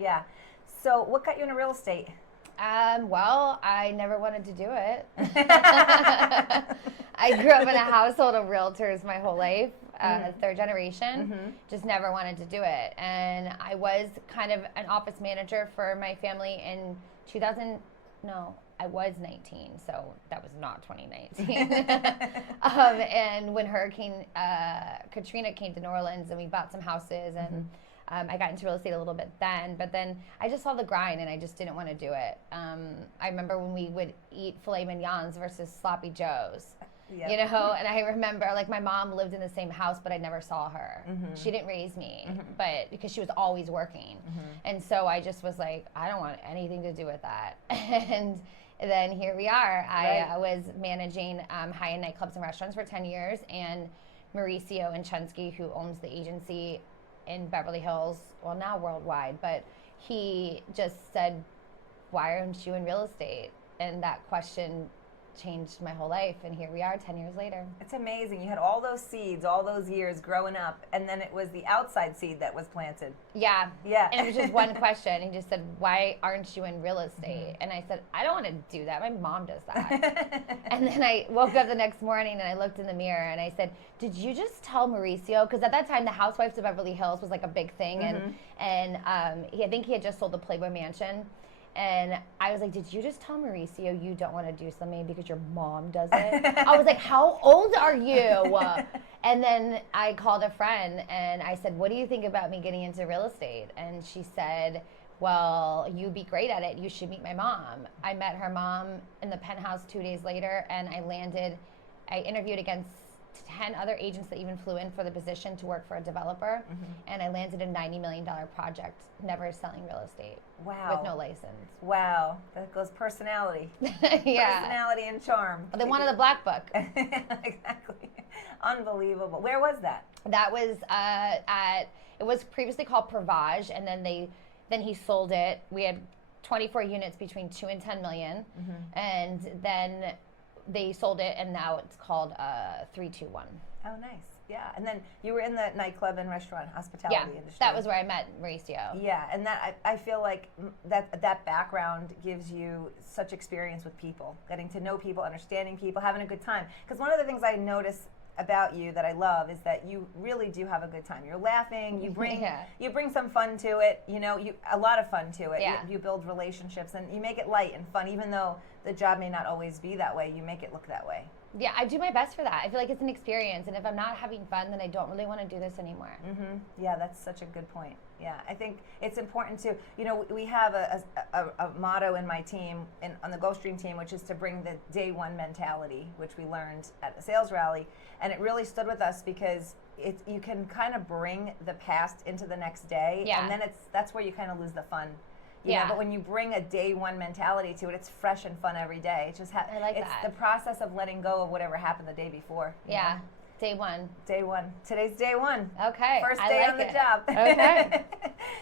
Yeah. So what got you into real estate? Well, I never wanted to do it. I grew up in a household of realtors my whole life, third generation. Just never wanted to do it. And I was kind of an office manager for my family in 2000. No, I was 19, so that was not 2019. And when Hurricane Katrina came to New Orleans, and we bought some houses, and I got into real estate a little bit then, but then I just saw the grind and I just didn't want to do it. I remember when we would eat filet mignons versus sloppy joes, Yep. you know, and I remember like my mom lived in the same house, but I never saw her. She didn't raise me, but because she was always working. And so I just was like, I don't want anything to do with that. And then here we are. I was managing high-end nightclubs and restaurants for 10 years, and Mauricio Inchensky, who owns the agency in Beverly Hills, well now worldwide, but he just said, why aren't you in real estate? And that question changed my whole life, and here we are 10 years later. It's amazing. You had all those seeds, all those years growing up, and then it was the outside seed that was planted. Yeah. Yeah. And it was just one question. He just said, why aren't you in real estate? And I said, I don't want to do that. My mom does that. And then I woke up the next morning and I looked in the mirror and I said, did you just tell Mauricio? Because at that time, the Housewives of Beverly Hills was like a big thing. And I think he had just sold the Playboy Mansion. And I was like, did you just tell Mauricio you don't want to do something because your mom does it? I was like, how old are you? And then I called a friend and I said, what do you think about me getting into real estate? And she said, well, you'd be great at it. You should meet my mom. I met her mom in the penthouse 2 days later, and I interviewed against 10 other agents that even flew in for the position to work for a developer, and I landed a $90 million project, never selling real estate. Wow. With no license. Wow. That goes personality. Yeah. Personality and charm. They wanted a black book. Exactly. Unbelievable. Where was that? That was it was previously called Provage, and then he sold it. We had 24 units between 2 and 10 million, and then they sold it, and now it's called 321. Oh, nice. Yeah. And then you were in the nightclub and restaurant hospitality industry. That was where I met Mauricio. Yeah, and that I feel like that background gives you such experience with people, getting to know people, understanding people, having a good time. Because one of the things I notice about you that I love is that you really do have a good time. You're laughing. You bring some fun to it. You know, a lot of fun to it. Yeah. You build relationships and you make it light and fun, even though the job may not always be that way. You make it look that way. Yeah, I do my best for that. I feel like it's an experience, and if I'm not having fun, then I don't really want to do this anymore. Yeah, that's such a good point. Yeah, I think it's important to, you know, we have a motto in my team, on the Gulfstream team, which is to bring the day one mentality, which we learned at the sales rally, and it really stood with us because you can kind of bring the past into the next day, and then that's where you kind of lose the fun. You know, but when you bring a day one mentality to it, it's fresh and fun every day. It's just I like it's that. the process of letting go of whatever happened the day before. Yeah, day one. Day one. Today's day one. Okay. First I day like on the it. job. Okay.